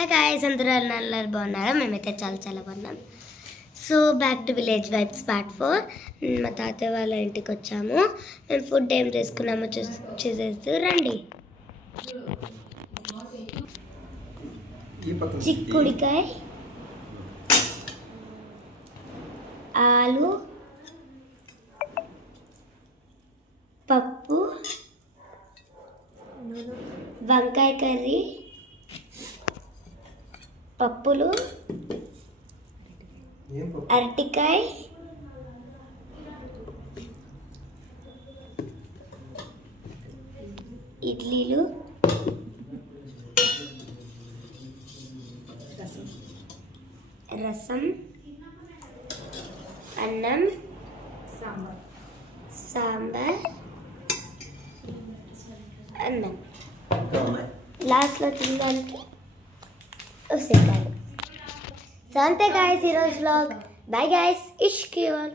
Hi guys, అందరూ నల్లరు బాగున్నారా? మేమైతే చాలా చాలా బాగున్నాం. So back to village vibes part 4. మా తాతయ్య వాళ్ళ ఇంటికి వచ్చాము. మేము ఫుడ్ ఏం చేసుకున్నామో చూసేస్తూ రండి. చిక్కుడికాయ, ఆలు, పప్పు, వంకాయ కర్రీ, పప్పులు, అరటికాయ, ఇడ్లీలు, రసం, అన్నం, సాంబార్, అన్నం, లాస్ట్లో తినడానికి ఉసిరికాయలు. సో అంతే గాయస్ ఈరోజు వ్లాగ్. బాయ్ గాయస్, ఇష్క్ యు ఆల్.